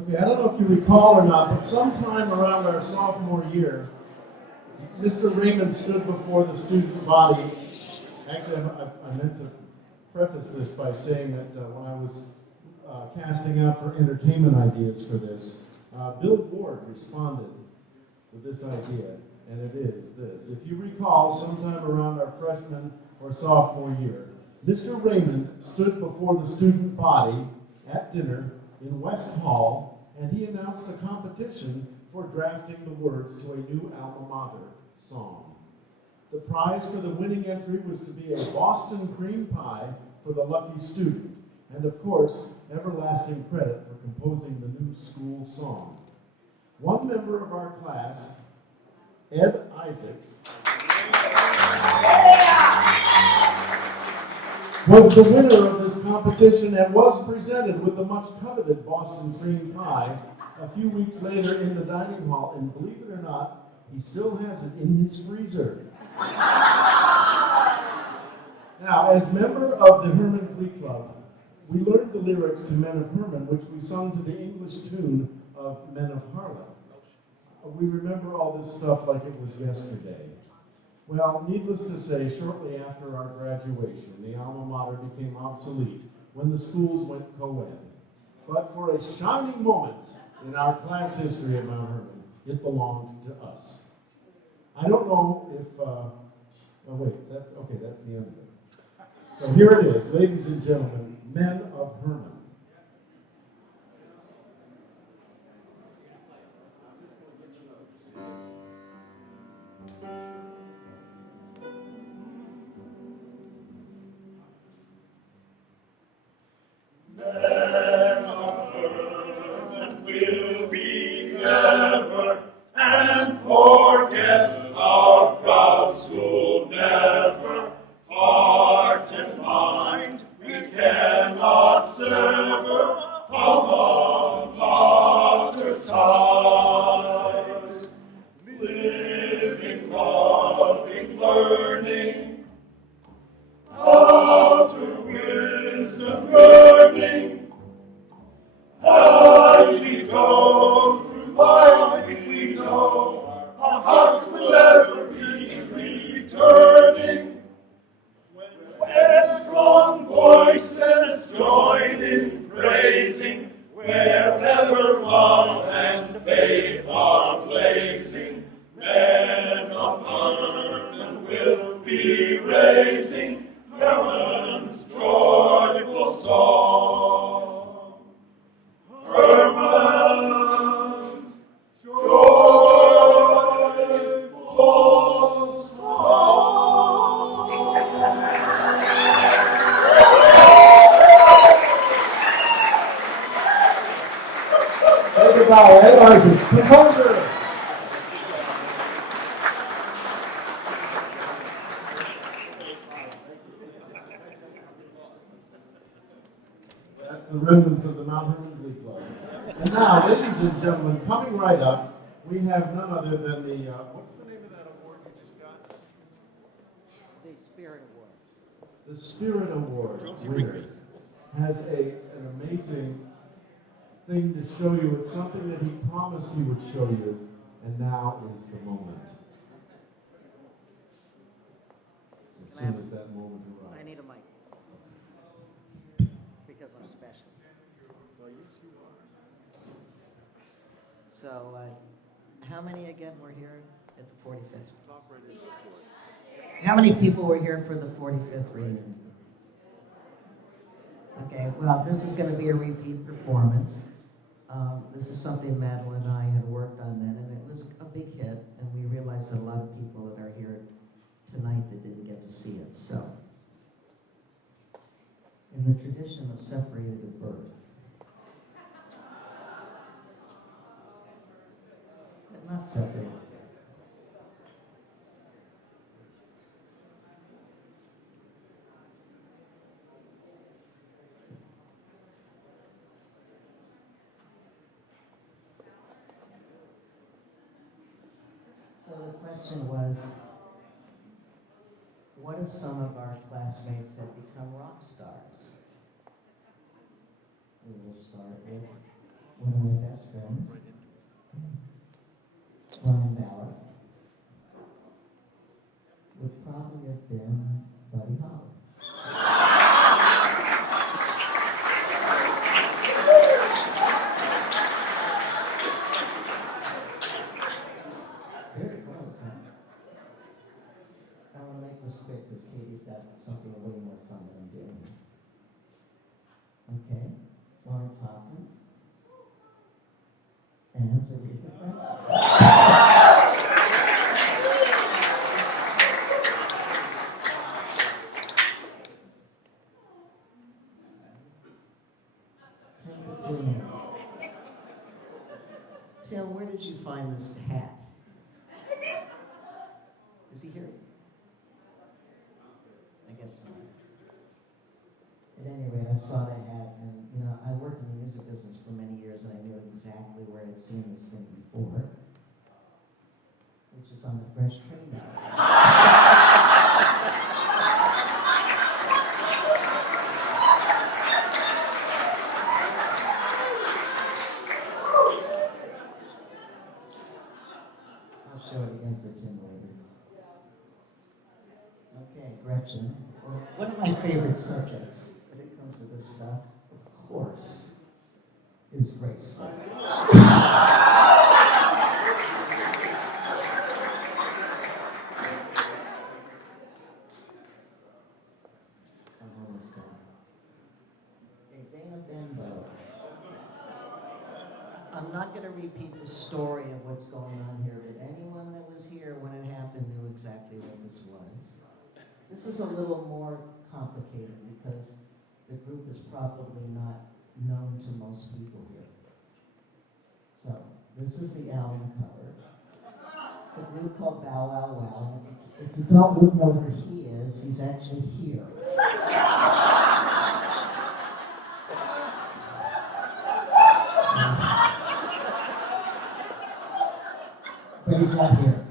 Okay, I don't know if you recall or not, but sometime around our sophomore year, Mr. Raymond stood before the student body. Actually, I meant to preface this by saying that when I was casting out for entertainment ideas for this, Bill Ward responded with this idea, and it is this. If you recall, sometime around our freshman or sophomore year, Mr. Raymond stood before the student body at dinner in West Hall, and he announced a competition for drafting the words to a new alma mater song. The prize for the winning entry was to be a Boston cream pie for the lucky student, and of course, everlasting credit for composing the new school song. One member of our class, Ed Isaacs, was the winner of this competition and was presented with the much coveted Boston cream pie a few weeks later in the dining hall, and believe it or not, he still has it in his freezer. Now, as member of the Herman Glee Club, we learned the lyrics to Men of Herman, which we sung to the English tune of Men of Harlem. We remember all this stuff like it was yesterday. Well, needless to say, shortly after our graduation, the alma mater became obsolete when the schools went co-ed. But for a shining moment in our class history at Mount Herman, it belonged to us. I don't know if, oh wait, that's the end of it. So here it is, ladies and gentlemen, Men of Herman. Men of Herman will be never, and forget our proud school never. Heart and mind we cannot sever among martyrs' ties. Living, loving, learning, after wisdom burning, as we go through life we know our hearts will ever be returning. Where strong voices join in praising, wherever love and faith are blazing, men of Herman will be raising Herman's joyful song. Herman's joyful song. Say goodbye, Ed Isaacs, composer. That's the remnants of the Mount Herman Glee Club. And now, ladies and gentlemen, coming right up, we have none other than the, what's the name of that award you just got? The Spirit Award. The Spirit Award winner has an amazing thing to show you. It's something that he promised he would show you, and now is the moment. As soon as that moment arrives. I need a mic. Because I'm special. So, how many again were here at the 45th? How many people were here for the 45th reunion? Okay, well, this is going to be a repeat performance. This is something Madeline and I had worked on then, and it was a big hit, and we realized that a lot of people that are here tonight that didn't get to see it. So, in the tradition of separated at birth, but not separated. So the question was, what if some of our classmates have become rock stars? We will start with one of my best friends, Brian Ballard, would probably have been Buddy Holly. Very close, huh? I want to make this quick because Katie's got something way more fun than I'm doing here. Okay, Florence Hopkins. And Aretha Franklin. Tim, for 2 minutes. Tim, where did you find this hat? Is he here? I guess not. At any rate, I saw the hat, and you know, I worked in the music business for many years, and I knew exactly where I'd seen this thing before, which is on the Fresh Train. I'll show it again for Tim later. Okay, Gretchen. Well, one of my favorite subjects when it comes to this stuff, of course, is Grace Slick. I'm almost done. Okay, Dana Benbow. I'm not going to repeat the story of what's going on here, but anyone that was here when it happened knew exactly what this was. This is a little more complicated because the group is probably not known to most people here. So, this is the album cover. It's a group called Bow Wow Wow. If you don't know where he is, he's actually here. But he's not here.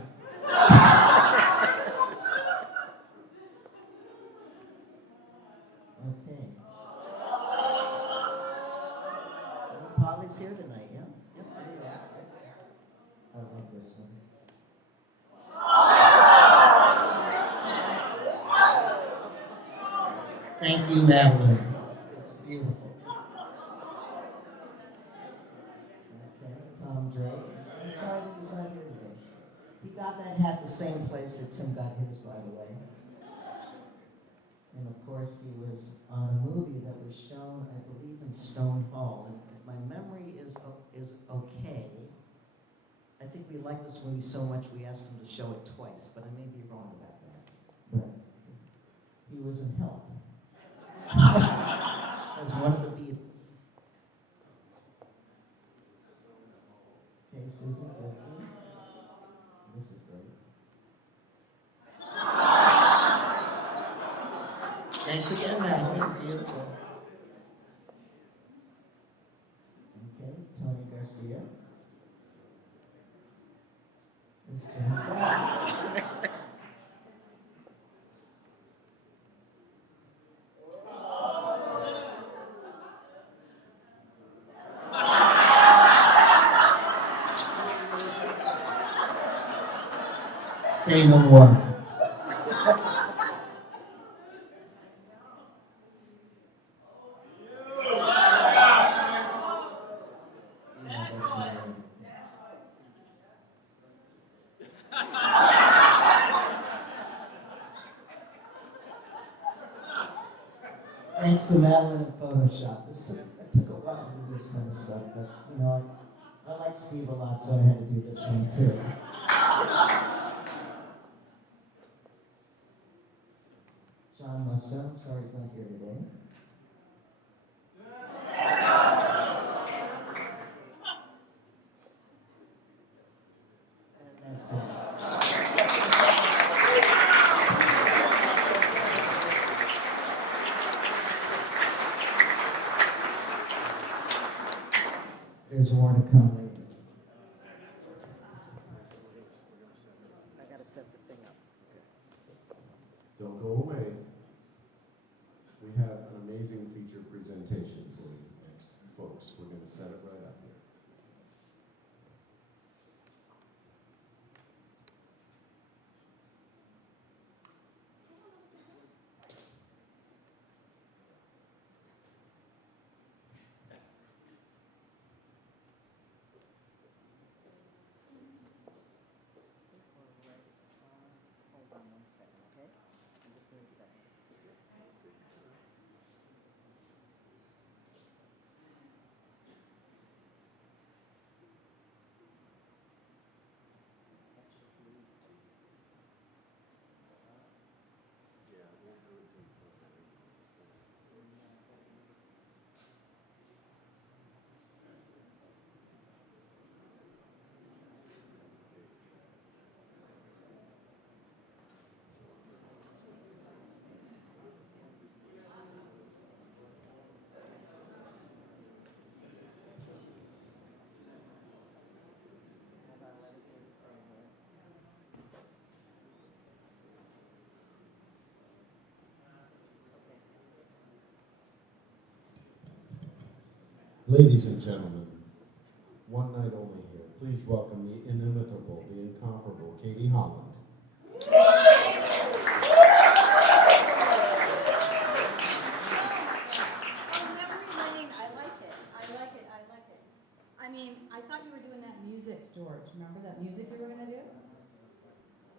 Okay. Polly's here tonight, yeah? Yep, there you are. I love this one. Thank you, Madeline. It's beautiful. Okay, Tom Drake. I'm sorry that he's not here today. He got that hat the same place that Tim got his, by the way. And of course, he was on a movie that was shown, I believe, in Stone Hall. And if my memory is okay, I think we liked this movie so much we asked him to show it twice, but I may be wrong about that. But he was in Help as one of the Beatles. Okay, Susan Clifton. This is great. Thanks again, Madeline. Beautiful. Okay, Tony Garcia. There's James Brown. Say no more. Thanks to Madeline and Photoshop. It took a while to do this kind of stuff, but you know, I like Steve a lot, so I had to do this one too. John Musto, I'm sorry he's not here today. And that's it. There's more to come later. I gotta set the thing up. Don't go away. We have an amazing feature presentation for you next, folks. We're going to set it right up here. Ladies and gentlemen, one night only here. Please welcome the inimitable, the incomparable Katie Holland. I mean, I thought you were doing that music, George. Remember that music you were going to do?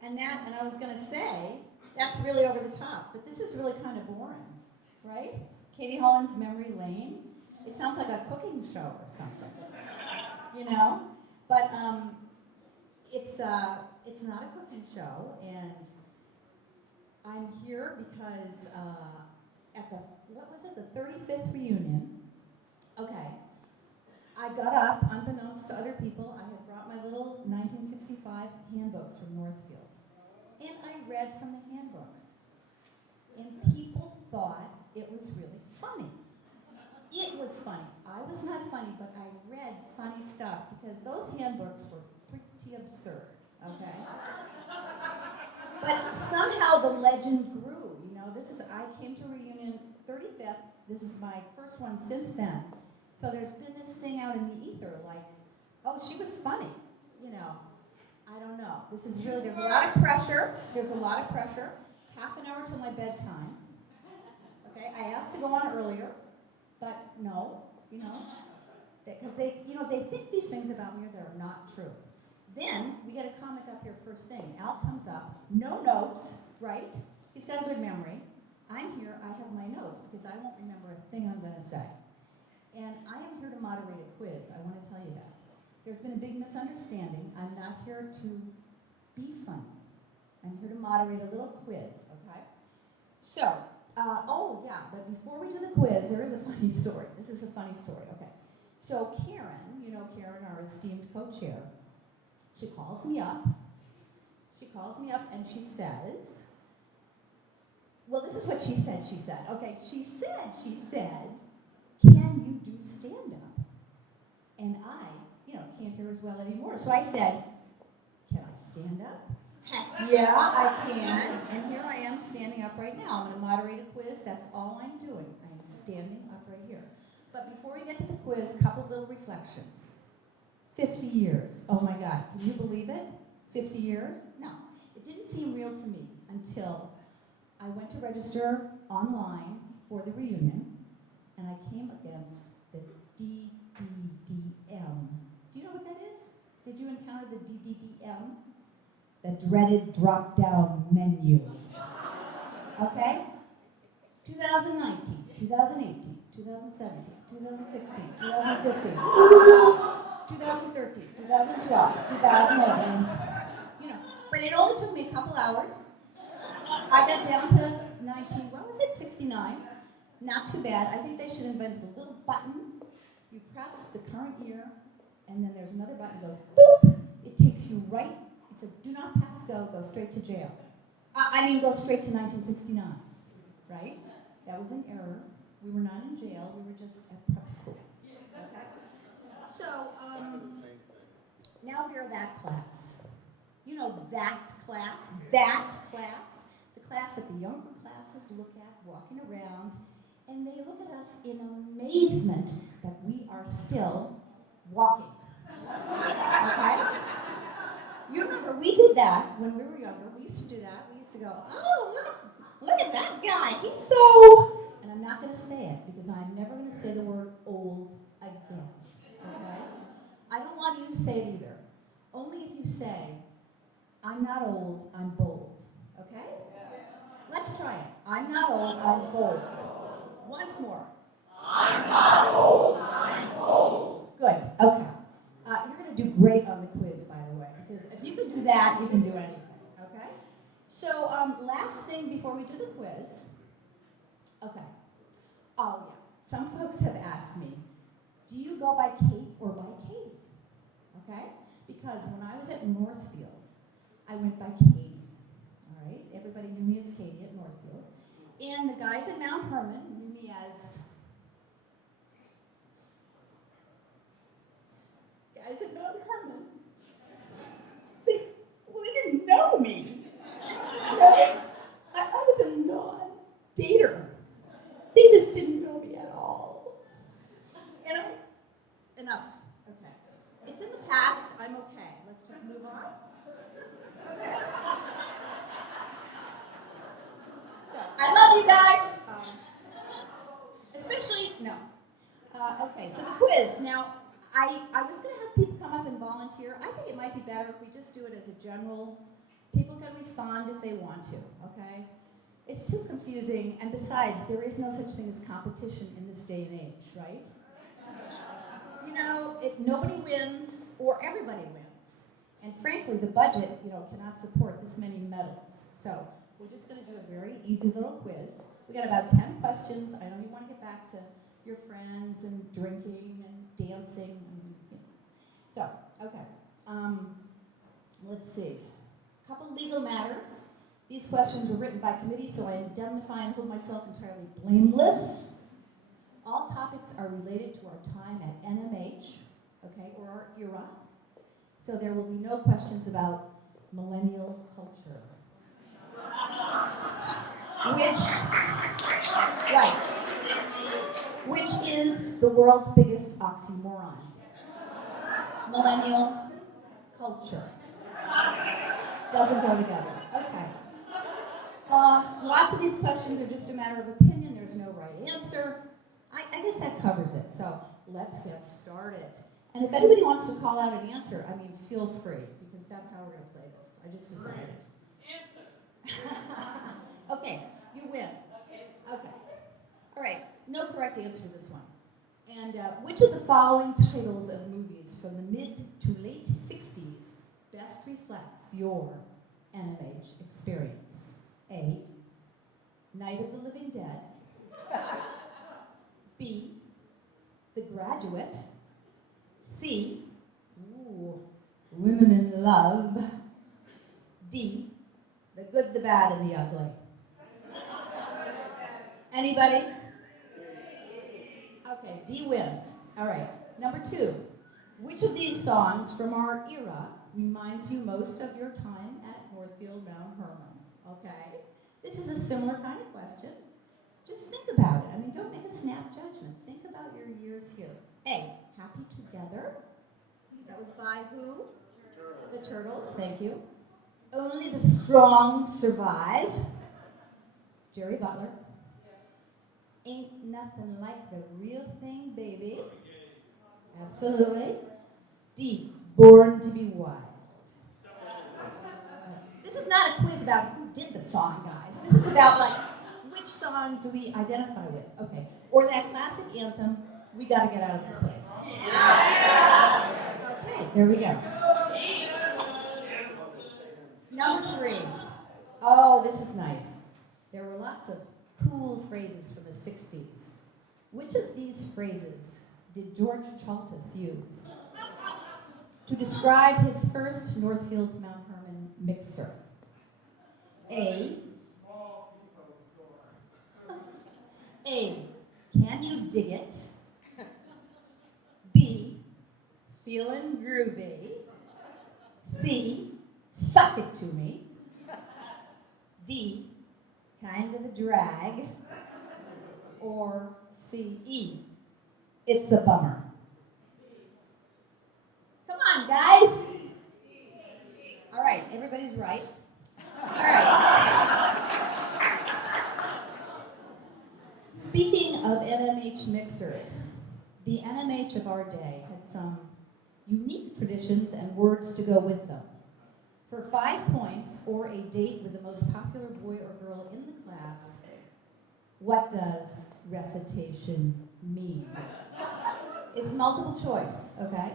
And I was going to say, that's really over the top. But this is really kind of boring, right? Katie Holland's Memory Lane. It sounds like a cooking show or something, you know? But it's not a cooking show, and I'm here because at the 35th reunion, okay, I got up, unbeknownst to other people, I had brought my little 1965 handbooks from Northfield. And I read from the handbooks. And people thought it was really funny. It was funny. I was not funny, but I read funny stuff because those handbooks were pretty absurd, okay? But somehow the legend grew, you know. I came to reunion 35th. This is my first one since then. So there's been this thing out in the ether, like, oh, she was funny, you know. I don't know. This is really, there's a lot of pressure. There's a lot of pressure. It's half an hour till my bedtime. Okay, I asked to go on earlier, but no, you know, because they think these things about me that are not true. Then we get a comic up here first thing. Al comes up, no notes, right? He's got a good memory. I'm here, I have my notes because I won't remember a thing I'm going to say. And I am here to moderate a quiz. I want to tell you that. There's been a big misunderstanding. I'm not here to be funny. I'm here to moderate a little quiz, okay? So, but before we do the quiz, there is a funny story. This is a funny story, okay? So Karen, you know Karen, our esteemed co-chair, she calls me up. And she says, well, this is what she said, okay? She said, can you do stand-up? And I, can't hear as well anymore. So I said, can I stand up? Yeah, I can. And here I am standing up right now. I'm going to moderate a quiz. That's all I'm doing. I'm standing up right here. But before we get to the quiz, a couple little reflections. 50 years. Oh my God. Can you believe it? 50 years? No. It didn't seem real to me until I went to register online for the reunion, and I came against the DDDM. Do you know what that is? Did you encounter the DDDM? The dreaded drop-down menu. Okay? 2019, 2018, 2017, 2016, 2015, 2013, 2012, 2011. But it only took me a couple hours. I got down to 69. Not too bad. I think they should invent the little button. You press the current year, and then there's another button that goes boop. It takes you right. You said, do not pass go straight to jail. Go straight to 1969, right? That was an error. We were not in jail. We were just at prep school. Okay? So, now we're that class. You know that class? The class that the younger classes look at walking around, and they look at us in amazement that we are still walking. Okay? You remember, we did that when we were younger. We used to do that. We used to go, oh, look at that guy. He's so... And I'm not going to say it because I'm never going to say the word old again. Okay? I don't want you to say it either. Only if you say, I'm not old, I'm bold. Okay? Let's try it. I'm not old, I'm bold. Once more. I'm not old, I'm bold. Good. Okay. You're going to do great on the quiz, by the way, because if you can do that, you can do anything. Okay? So, last thing before we do the quiz. Okay. Oh, yeah. Some folks have asked me, do you go by Kate or by Katie? Okay? Because when I was at Northfield, I went by Katie. All right? Everybody knew me as Katie at Northfield. And the guys at Mount Hermon knew me as... Guys at Mount Hermon, they didn't know me. Okay? I was a non-dater. They just didn't know me at all. And No. Okay, so the quiz. Now, I was going to have people come up and volunteer. I think it might be better if we just do it as a general. People can respond if they want to, okay? It's too confusing, and besides, there is no such thing as competition in this day and age, right? You know, nobody wins, or everybody wins. And frankly, the budget, cannot support this many medals. So we're just going to do a very easy little quiz. We got about 10 questions. I know you want to get back to your friends and drinking and dancing. So, okay. Let's see. A couple legal matters. These questions were written by committee, so I indemnify and hold myself entirely blameless. All topics are related to our time at NMH, okay, or our era. So there will be no questions about millennial culture. Which is the world's biggest oxymoron. Millennial culture. Doesn't go together. Okay. Lots of these questions are just a matter of opinion. There's no right answer. I guess that covers it. So let's get started. And if anybody wants to call out an answer, feel free, because that's how we're going to play this. I just decided. Answer. Okay, you win. Okay. All right, no correct answer to this one. And which of the following titles of movies from the mid to late 60s best reflects your NMH experience? A, Night of the Living Dead. B, The Graduate. C, Women in Love. D, The Good, the Bad, and the Ugly. Anybody? Okay, D wins. All right. Number 2, which of these songs from our era reminds you most of your time at Northfield Mount Hermon? Okay. This is a similar kind of question. Just think about it. Don't make a snap judgment. Think about your years here. A, Happy Together. That was by who? The Turtles, thank you. Only the Strong Survive. Jerry Butler. Ain't Nothing Like the Real Thing, Baby. Absolutely. D, Born to be Wild. This is not a quiz about who did the song, guys. This is about, which song do we identify with? Okay. Or that classic anthem, We Gotta Get Out of This Place. Okay, there we go. Number 3. Oh, this is nice. There were lots of cool phrases from the 60s. Which of these phrases did George Chaltis use to describe his first Northfield Mount Hermon mixer? A, Can You Dig It? B, Feelin' Groovy. C, Suck It to Me. D, Kind of a Drag. Or C, It's a Bummer. Come on, guys. All right, everybody's right. All right. Speaking of NMH mixers, the NMH of our day had some unique traditions and words to go with them. For 5 points or a date with the most popular boy or girl in the class, what does recitation mean? It's multiple choice, okay?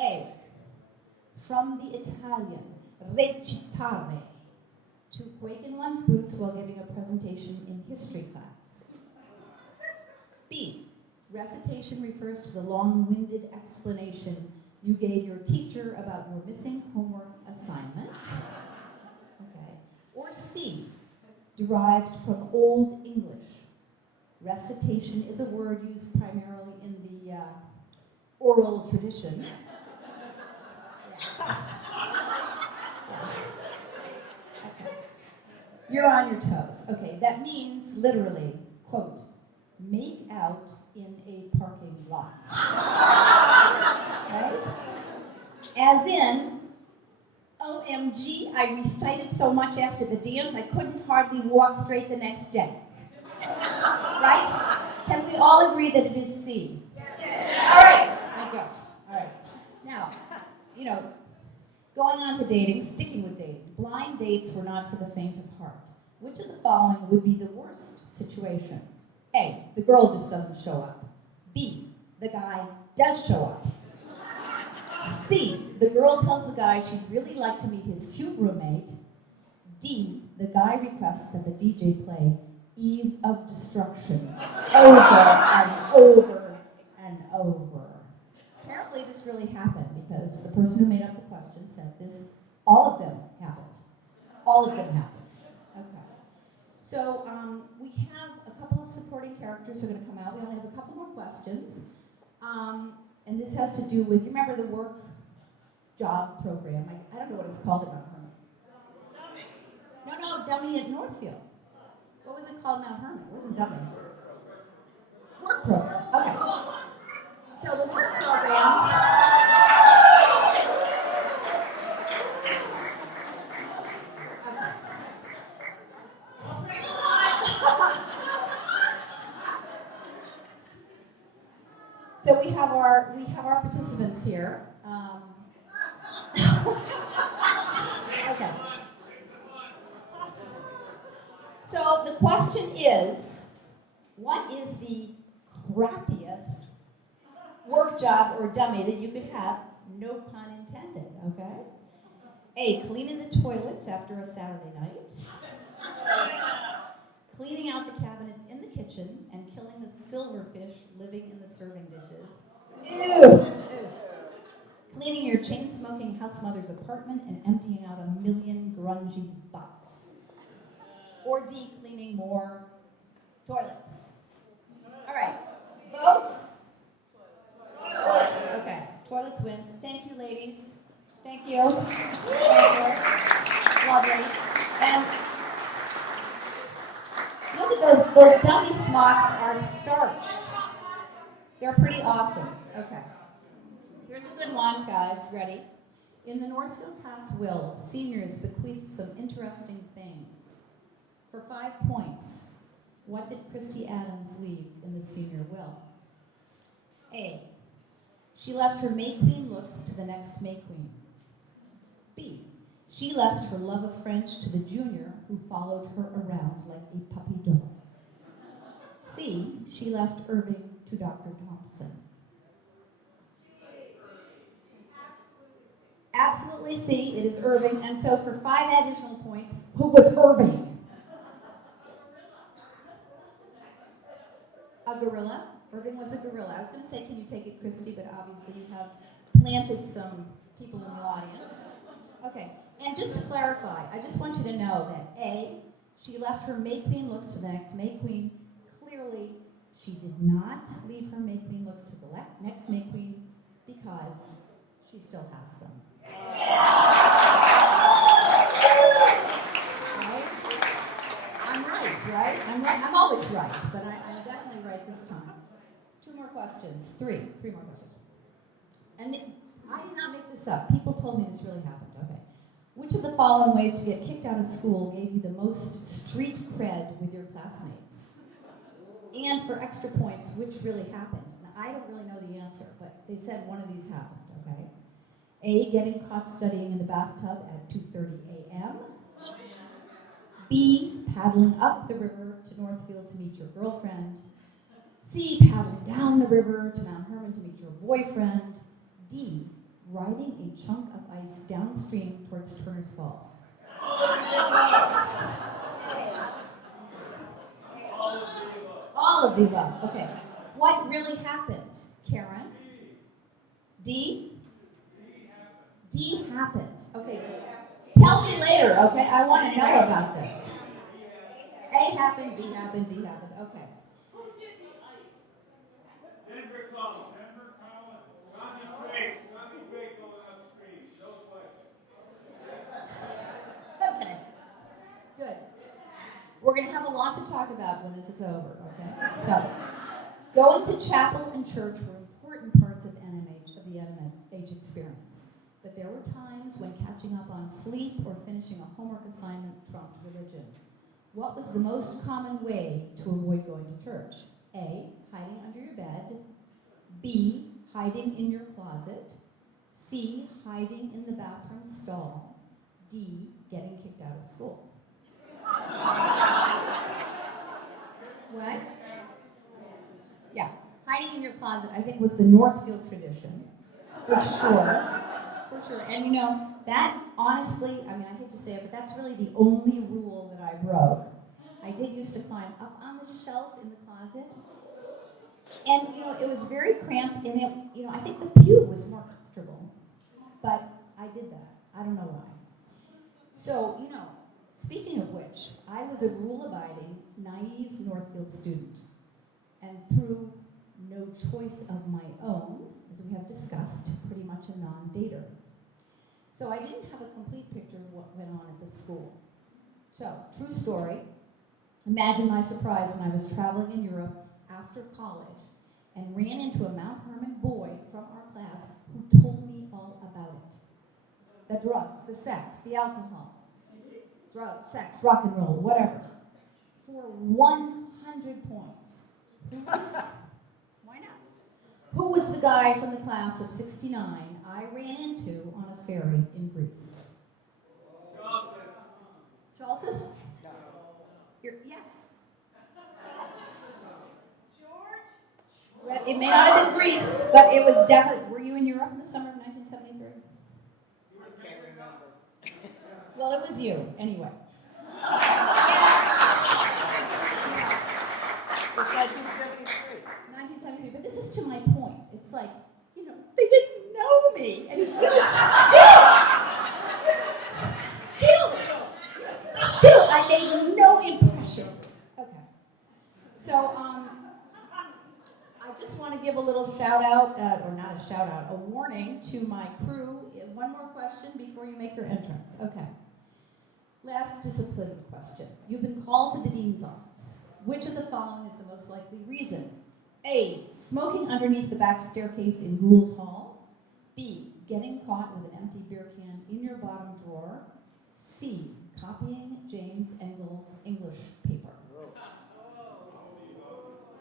A, from the Italian recitare, to quake in one's boots while giving a presentation in history class. B, recitation refers to the long-winded explanation you gave your teacher about your missing homework assignment. Okay. Or C, derived from Old English. Recitation is a word used primarily in the oral tradition. Yeah. Okay. You're on your toes. Okay, that means literally, quote, make out in a parking lot. Right? As in, OMG, I recited so much after the dance, I couldn't hardly walk straight the next day. Right? Can we all agree that it is C? Yes. All right. My gosh. All right. Now, you know, going on to dating, sticking with dating. Blind dates were not for the faint of heart. Which of the following would be the worst situation? A, the girl just doesn't show up. B, the guy does show up. C, the girl tells the guy she'd really like to meet his cute roommate. D, the guy requests that the DJ play Eve of Destruction over and over and over. Apparently this really happened because the person who made up the question said this, all of them happened. All of them happened. Okay. So we have a couple of supporting characters who are going to come out. We only have a couple more questions. And this has to do with, you remember the work job program? I don't know what it's called at Mount Hermon. No, dummy at Northfield. What was it called Mount Hermon? It wasn't dummy. Work program. Okay. So the work program. Okay. So we have our participants here. Okay. So the question is, what is the crappiest work job or dummy that you could have? No pun intended. Okay. A, cleaning the toilets after a Saturday night. Cleaning out the cabinets in the kitchen and killing the silverfish living in the serving dishes. Ew. Cleaning your chain-smoking house mother's apartment and emptying out 1,000,000 grungy butts. Or D, cleaning more toilets. All right, votes? Toilets. Okay, toilets wins. Thank you, ladies. Thank you. Lovely. And look at those dummy smocks are starched. They're pretty awesome. Okay. Here's a good one, guys. Ready? In the Northfield Pass will, seniors bequeath some interesting things. For 5 points, what did Christy Adams leave in the senior will? A, she left her May Queen looks to the next May Queen. B, she left her love of French to the junior who followed her around like a puppy dog. C, she left Irving to Dr. Thompson. Absolutely C, it is Irving. And so for 5 additional points, who was Irving? A gorilla. Irving was a gorilla. I was going to say, can you take it, Christy? But obviously you have planted some people in the audience. Okay, and just to clarify, I just want you to know that A, she left her May Queen looks to the next May Queen. Clearly, she did not leave her May Queen looks to the next May Queen because she still has them. Right? I'm right? I'm right. I'm always right, but I'm definitely right this time. 2 more questions. 3 more questions. And I did not make this up. People told me this really happened. Okay. Which of the following ways to get kicked out of school gave you the most street cred with your classmates? And for extra points, which really happened? Now, I don't really know the answer, but they said one of these happened, okay? A, getting caught studying in the bathtub at 2:30 a.m. B, paddling up the river to Northfield to meet your girlfriend. C, paddling down the river to Mount Hermon to meet your boyfriend. D, riding a chunk of ice downstream towards Turner's Falls. All of the above. Okay. What really happened, Karen? D? D happened. Okay. Tell me later, okay? I want to know about this. A happened, B happened, D happened. Okay. Denver Collins. Johnny Drake going upstream. No question. Okay. Good. We're going to have a lot to talk about when this is over, okay? So, going to chapel and church were important parts of the NMH experience. But there were times when catching up on sleep or finishing a homework assignment trumped religion. What was the most common way to avoid going to church? A, hiding under your bed. B, hiding in your closet. C, hiding in the bathroom stall. D, getting kicked out of school. What? Yeah, hiding in your closet, I think, was the Northfield tradition, for sure. For sure. And you know, that honestly, I mean, I hate to say it, but that's really the only rule that I broke. I did used to climb up on the shelf in the closet. And, you know, it was very cramped, and it, you know, I think the pew was more comfortable. But I did that. I don't know why. So, you know, speaking of which, I was a rule-abiding, naive Northfield student. And through no choice of my own, as we have discussed, pretty much a non-dater. So I didn't have a complete picture of what went on at the school. So, true story. Imagine my surprise when I was traveling in Europe after college and ran into a Mount Hermon boy from our class who told me all about it. The drugs, the sex, the alcohol, drugs, sex, rock and roll, whatever. For 100 points. Who was that? Why not? Who was the guy from the class of 69 I ran into on a ferry in Greece? Chaltis? Yes. Well, it may not have been Greece, but it was definitely. Were you in Europe in the summer of 1973? Can't remember. Well, it was you, anyway. It's 1973. 1973, but this is to my point. It's like, you know, they didn't know me, and still, I made no impression. Okay. So, I just want to give a little shout out, or not a shout out, a warning to my crew. One more question before you make your entrance. Okay. Last discipline question. You've been called to the dean's office. Which of the following is the most likely reason? A, smoking underneath the back staircase in Gould Hall. B, getting caught with an empty beer can in your bottom drawer. C, copying James Engel's English paper.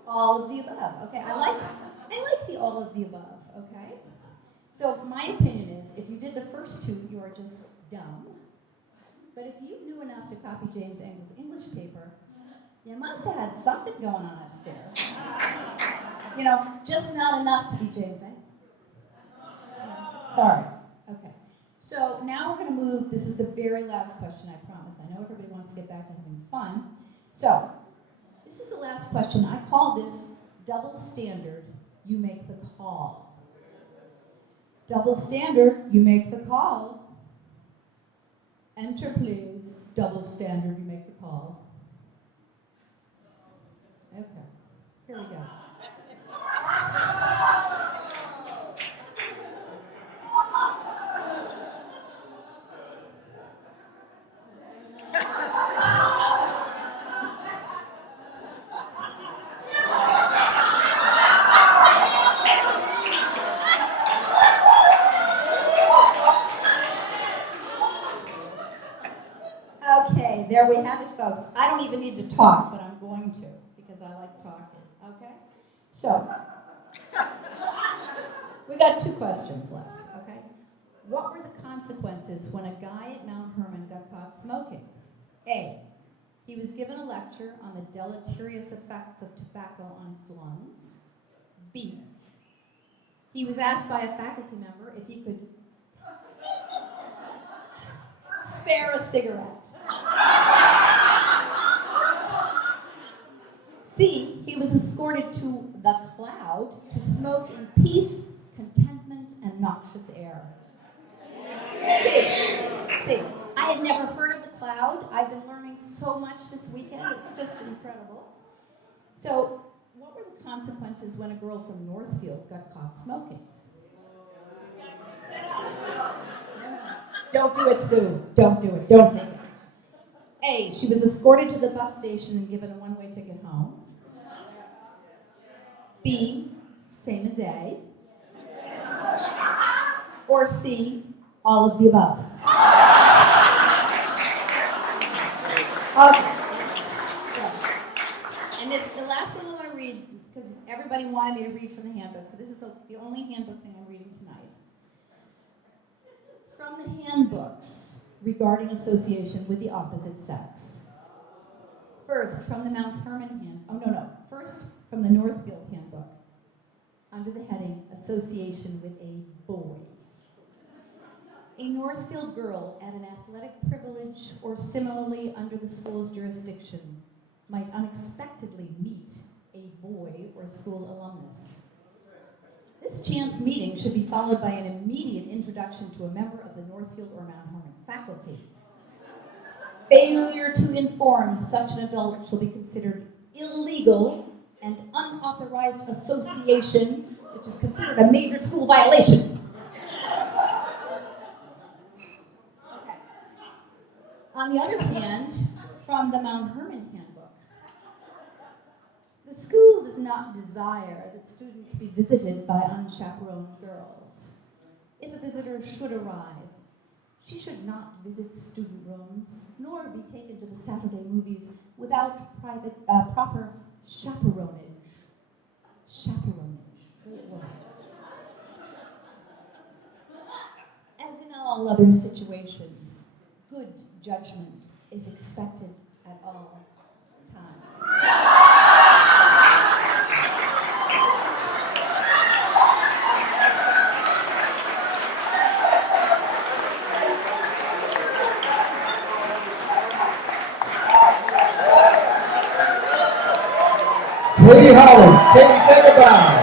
All of the above. Okay, I like the all of the above. Okay, so my opinion is, if you did the first two, you are just dumb. But if you knew enough to copy James Engel's English paper, you must have had something going on upstairs. You know, just not enough to be James Engel. Sorry. Okay. So now we're going to move. This is the very last question, I promise. I know everybody wants to get back to having fun. So, this is the last question. I call this double standard, you make the call. Double standard, you make the call. Enter, please. Double standard, you make the call. Okay, here we go. Okay, there we have it, folks. I don't even need to talk, but I'm going to, because I like talking, okay? So, we got 2 questions left, okay? What were the consequences when a guy at Mount Hermon got caught smoking? A, he was given a lecture on the deleterious effects of tobacco on his lungs. B, he was asked by a faculty member if he could spare a cigarette. C, he was escorted to the cloud to smoke in peace, contentment, and noxious air. C, I had never heard of the cloud. I've been learning so much this weekend. It's just incredible. So, what were the consequences when a girl from Northfield got caught smoking? Don't do it, Sue. Don't do it. Don't take it. A, she was escorted to the bus station and given a one-way ticket home. B, same as A. Or C, all of the above. Okay. So, and the last thing I want to read because everybody wanted me to read from the handbook, so this is the only handbook thing I'm reading tonight. From the handbooks regarding association with the opposite sex. First, from the Mount Herman First, from the Northfield handbook, under the heading, Association with a Boy. A Northfield girl at an athletic privilege or similarly under the school's jurisdiction might unexpectedly meet a boy or school alumnus. This chance meeting should be followed by an immediate introduction to a member of the Northfield or Mount Herman faculty. Failure to inform such an adult shall be considered illegal and unauthorized association, which is considered a major school violation. Okay. On the other hand, from the Mount Herman handbook, the school does not desire that students be visited by unchaperoned girls. If a visitor should arrive, she should not visit student rooms, nor be taken to the Saturday movies without proper chaperonage. Chaperonage. Great word. As in all other situations, good judgment is expected at all times. Katie Holland, Katie, take a bow.